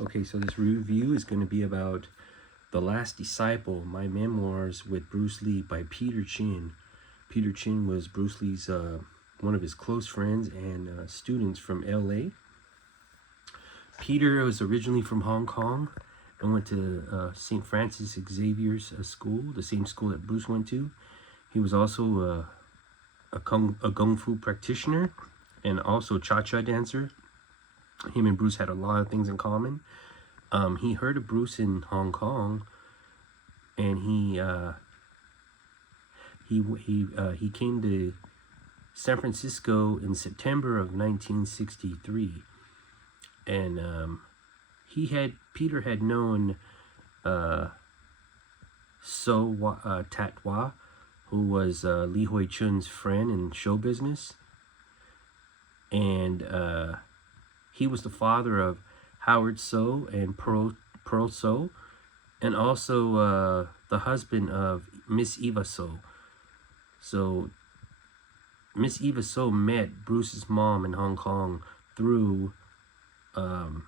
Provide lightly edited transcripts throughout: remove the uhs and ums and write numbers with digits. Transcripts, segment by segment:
Okay, so this review is going to be about The Last Disciple, My Memoirs with Bruce Lee by Peter Chin. Peter Chin was Bruce Lee's one of his close friends and students from LA. Peter was originally from Hong Kong and went to St. Francis Xavier's school, the same school that Bruce went to. He was also a kung fu practitioner and also cha-cha dancer. Him and Bruce had a lot of things in common. He heard of Bruce in Hong Kong, and he came to San Francisco in September of 1963, and Peter had known Tat Wah, who was Li Hui Chun's friend in show business, and he was the father of Howard So and Pearl So, and also the husband of Miss Eva So. So Miss Eva So met Bruce's mom in Hong Kong through the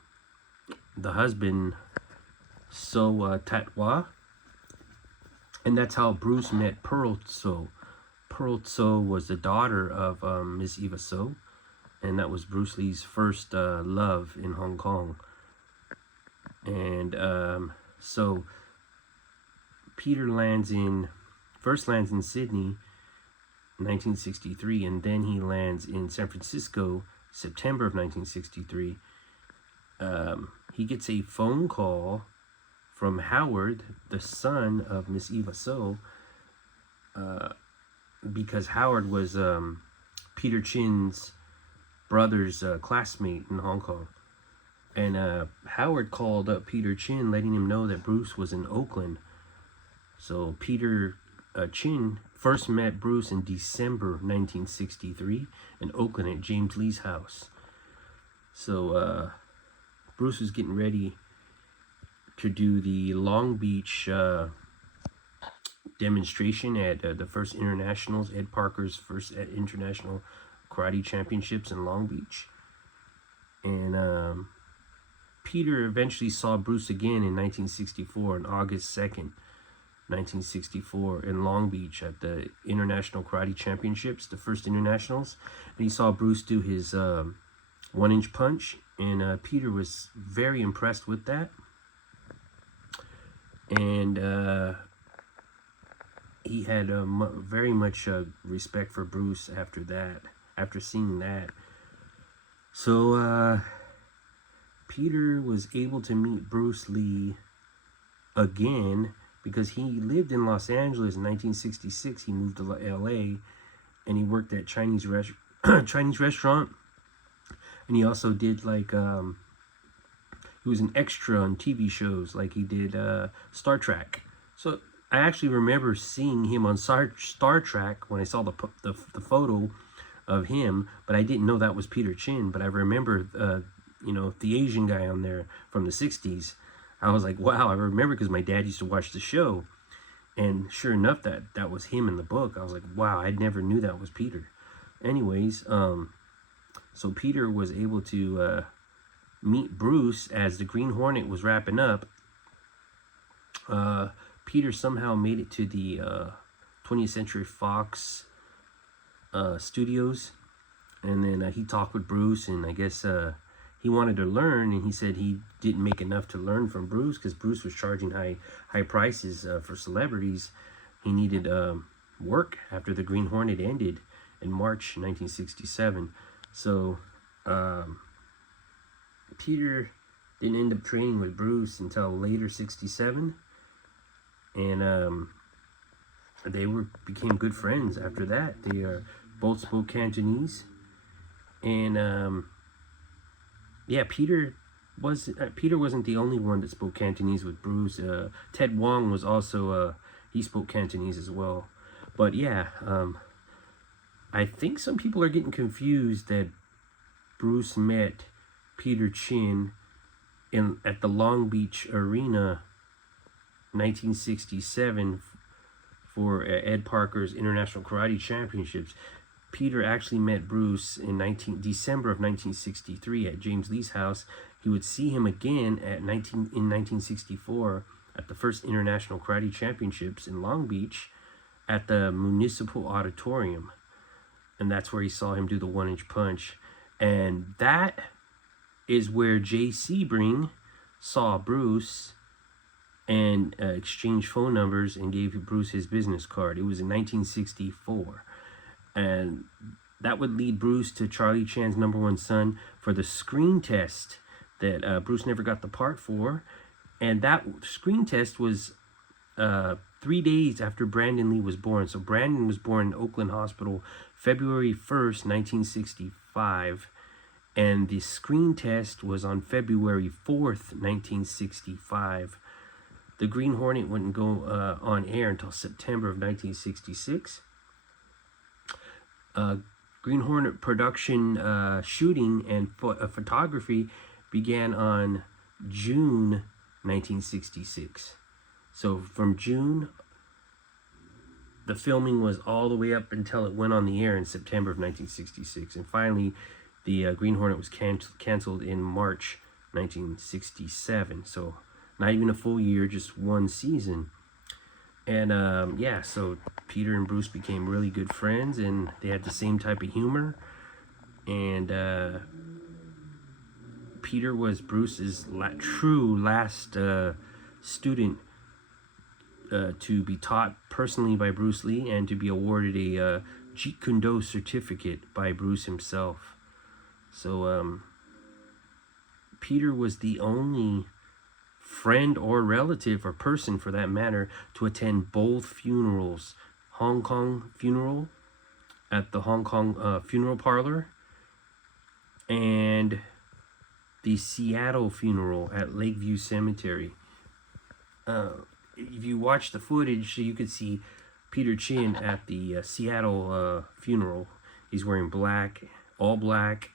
husband So Tat Wah, and that's how Bruce met Pearl So. Pearl So was the daughter of Miss Eva So, and that was Bruce Lee's first love in Hong Kong. And so Peter first lands in Sydney, 1963, and then he lands in San Francisco, September of 1963. He gets a phone call from Howard, the son of Miss Eva So, because Howard was Peter Chin's brother's classmate in Hong Kong. And Howard called up Peter Chin, letting him know that Bruce was in Oakland. So Peter Chin first met Bruce in December 1963 in Oakland at James Lee's house. So Bruce was getting ready to do the Long Beach demonstration at the first internationals, Ed Parker's first international karate championships in Long Beach. And Peter eventually saw Bruce again in 1964, on August 2nd, 1964, in Long Beach at the International Karate Championships, the first internationals. And he saw Bruce do his 1-inch punch, and Peter was very impressed with that. And he had very much respect for Bruce after seeing that. So Peter was able to meet Bruce Lee again because he lived in Los Angeles in 1966. He moved to LA, and he worked at Chinese restaurant, and he also did he was an extra on TV shows, like he did Star Trek. So I actually remember seeing him on Star Trek when I saw the photo of him, but I didn't know that was Peter Chin. But I remember the Asian guy on there from the 60s. I was like, wow, I remember because my dad used to watch the show. And sure enough, that was him in the book. I was like, wow, I never knew that was Peter. Anyways, so Peter was able to meet Bruce as the Green Hornet was wrapping up. Peter somehow made it to the 20th Century Fox studios. And then he talked with Bruce, and I guess he wanted to learn, and he said he didn't make enough to learn from Bruce because Bruce was charging high prices for celebrities. He needed work after the Green Hornet ended in March 1967. So Peter didn't end up training with Bruce until later '67, and they became good friends after that. They both spoke Cantonese, and yeah, Peter wasn't the only one that spoke Cantonese with Bruce. Ted Wong was also he spoke Cantonese as well. But yeah, I think some people are getting confused that Bruce met Peter Chin at the Long Beach Arena 1967 for Ed Parker's International Karate Championships. Peter actually met Bruce in December of 1963 at James Lee's house. He would see him again in 1964 at the first International Karate Championships in Long Beach at the Municipal Auditorium. And that's where he saw him do the 1-inch punch. And that is where Jay Sebring saw Bruce and exchanged phone numbers and gave Bruce his business card. It was in 1964. And that would lead Bruce to Charlie Chan's number one son for the screen test that Bruce never got the part for. And that screen test was 3 days after Brandon Lee was born. So Brandon was born in Oakland Hospital February 1st, 1965. And the screen test was on February 4th, 1965. The Green Hornet wouldn't go on air until September of 1966. Green Hornet production shooting and photography began on June 1966. So from June, the filming was all the way up until it went on the air in September of 1966. And finally, the Green Hornet was canceled in March 1967. So not even a full year, just one season. And yeah, so Peter and Bruce became really good friends, and they had the same type of humor. And Peter was Bruce's true last student to be taught personally by Bruce Lee and to be awarded a Jeet Kune Do certificate by Bruce himself. So Peter was the only friend or relative or person for that matter to attend both funerals. Hong Kong funeral at the Hong Kong funeral parlor, and the Seattle funeral at Lakeview Cemetery. If you watch the footage, you could see Peter Chin at the Seattle funeral. He's wearing black, all black.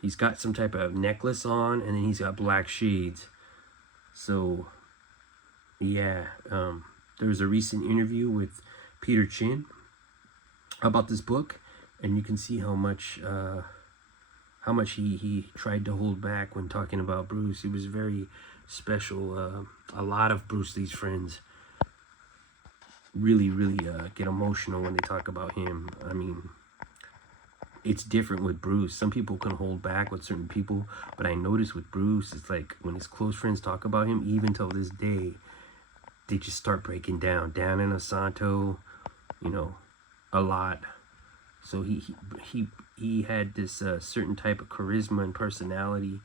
He's got some type of necklace on, and then he's got black shades. So, yeah, there was a recent interview with Peter Chin about this book, and you can see how much he tried to hold back when talking about Bruce. He was very special. A lot of Bruce Lee's friends really get emotional when they talk about him. I mean, it's different with Bruce. Some people can hold back with certain people, but I notice with Bruce, it's like when his close friends talk about him, even till this day, they just start breaking down. Dan and Asanto, you know, a lot. So he had this certain type of charisma and personality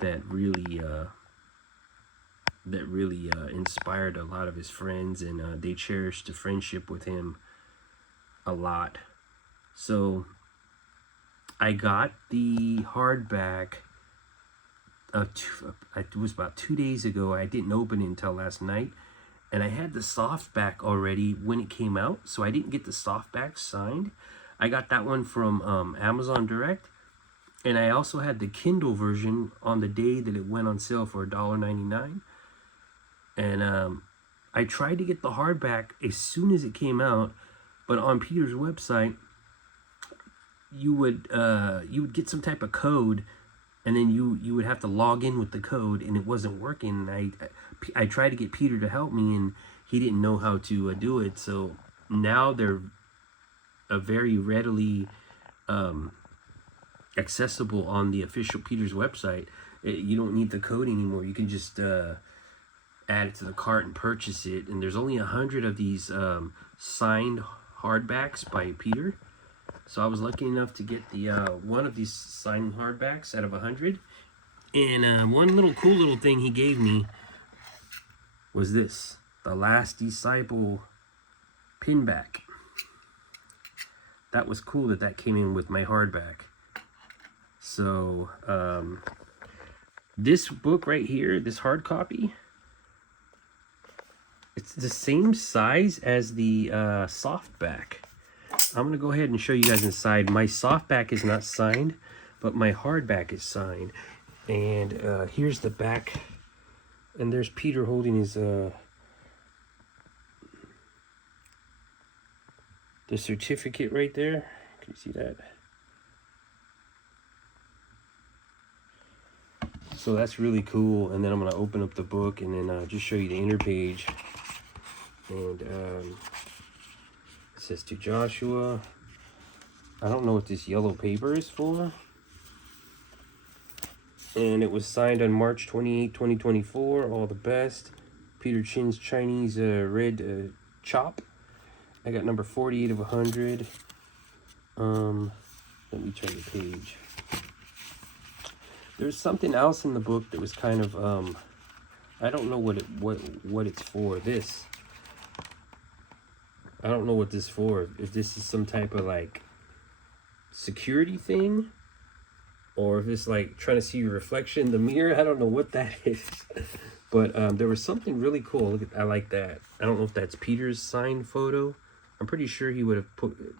that really inspired a lot of his friends, and they cherished the friendship with him a lot. So I got the hardback. It was about 2 days ago. I didn't open it until last night, and I had the softback already when it came out, so I didn't get the softback signed. I got that one from Amazon Direct, and I also had the Kindle version on the day that it went on sale for $1.99. And I tried to get the hardback as soon as it came out, but on Peter's website, you would get some type of code, and then you would have to log in with the code, and it wasn't working. I tried to get Peter to help me, and he didn't know how to do it. So now they're very readily accessible on the official Peter's website. You don't need the code anymore. You can just add it to the cart and purchase it. And there's only 100 of these signed hardbacks by Peter. So I was lucky enough to get the one of these signed hardbacks out of 100. And one little cool little thing he gave me was this, The Last Disciple pinback. That was cool that came in with my hardback. So this book right here, this hard copy, it's the same size as the softback. I'm going to go ahead and show you guys inside. My softback is not signed, but my hardback is signed. And here's the back. And there's Peter holding his the certificate right there. Can you see that? So that's really cool. And then I'm going to open up the book and then just show you the inner page. And it says, to Joshua. I don't know what this yellow paper is for. And it was signed on March 28, 2024. All the best. Peter Chin's Chinese red chop. I got number 48 of 100. Let me turn the page. There's something else in the book that was kind of I don't know what it's for. This, I don't know what this is for. If this is some type of like security thing, or if it's like trying to see your reflection in the mirror. I don't know what that is. But there was something really cool. Look at, I like that. I don't know if that's Peter's signed photo. I'm pretty sure he would have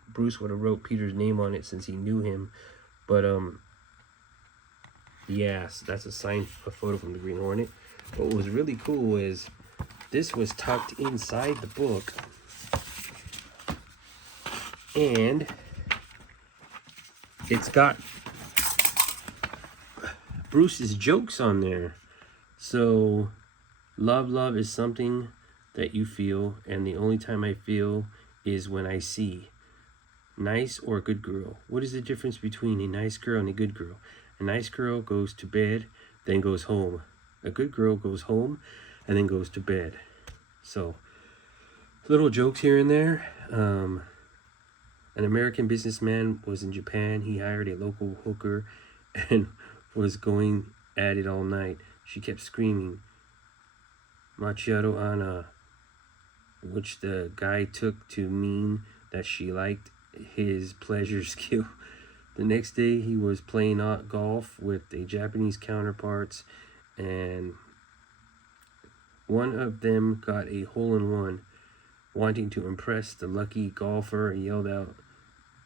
Bruce would have wrote Peter's name on it since he knew him. But yes, that's a photo from the Green Hornet. What was really cool is this was tucked inside the book, and it's got Bruce's jokes on there. So, love is something that you feel, and the only time I feel is when I see. Nice or good girl. What is the difference between a nice girl and a good girl? A nice girl goes to bed, then goes home. A good girl goes home and then goes to bed. So, little jokes here and there. An American businessman was in Japan. He hired a local hooker and was going at it all night. She kept screaming, "Macchiato Anna," which the guy took to mean that she liked his pleasure skill. The next day, he was playing golf with a Japanese counterparts, and one of them got a hole-in-one. Wanting to impress the lucky golfer, he yelled out,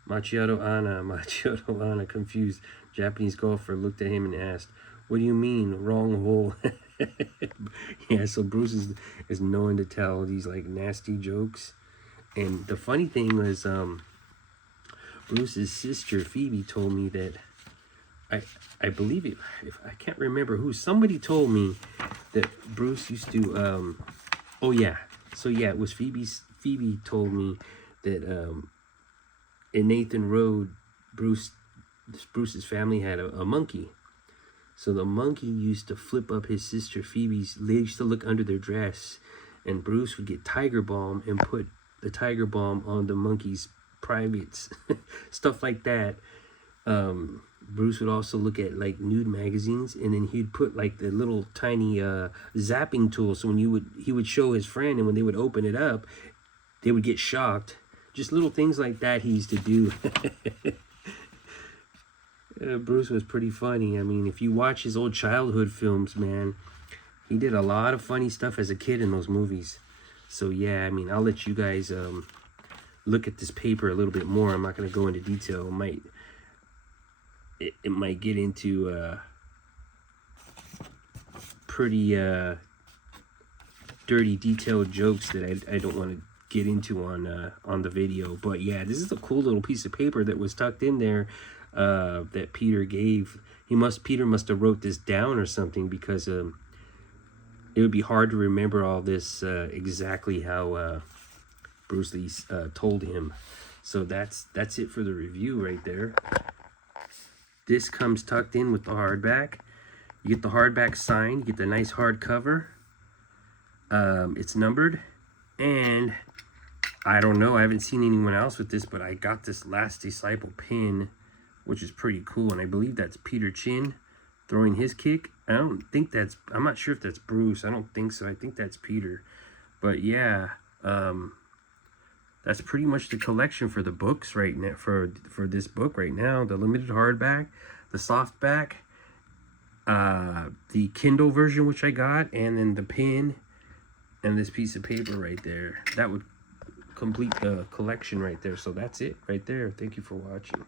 "Macchiato Anna, Macchiato Anna." Confused Japanese golfer looked at him and asked, "What do you mean, wrong hole?" Yeah, so Bruce is known to tell these like nasty jokes. And the funny thing was, Bruce's sister Phoebe told me that I believe it. If I can't remember who, somebody told me that Bruce used to. Oh yeah, so yeah, it was Phoebe. Phoebe told me that in Nathan Road, Bruce's family had a monkey. So the monkey used to flip up his sister Phoebe's. They used to look under their dress, and Bruce would get tiger balm and put the tiger balm on the monkey's privates, stuff like that. Bruce would also look at like nude magazines, and then he'd put like the little tiny zapping tool. So when he would show his friend, and when they would open it up, they would get shocked. Just little things like that he used to do. Bruce was pretty funny. I mean, if you watch his old childhood films, man, he did a lot of funny stuff as a kid in those movies. So yeah, I mean, I'll let you guys look at this paper a little bit more. I'm not going to go into detail. It might get into pretty dirty, detailed jokes that I don't want to get into on the video. But yeah, this is a cool little piece of paper that was tucked in there that Peter gave. Peter must have wrote this down or something, because it would be hard to remember all this exactly how Bruce Lee told him. So that's it for the review right there. This comes tucked in with the hardback. You get the hardback signed. You get the nice hard cover. It's numbered, and I don't know, I haven't seen anyone else with this, but I got this Last Disciple pin, which is pretty cool, and I believe that's Peter Chin throwing his kick. I'm not sure if that's Bruce. I don't think so. I think that's Peter. But yeah, that's pretty much the collection for the books right now, for this book right now. The limited hardback, the softback, the Kindle version, which I got, and then the pin, and this piece of paper right there. That would complete the collection right there. So that's it right there. Thank you for watching.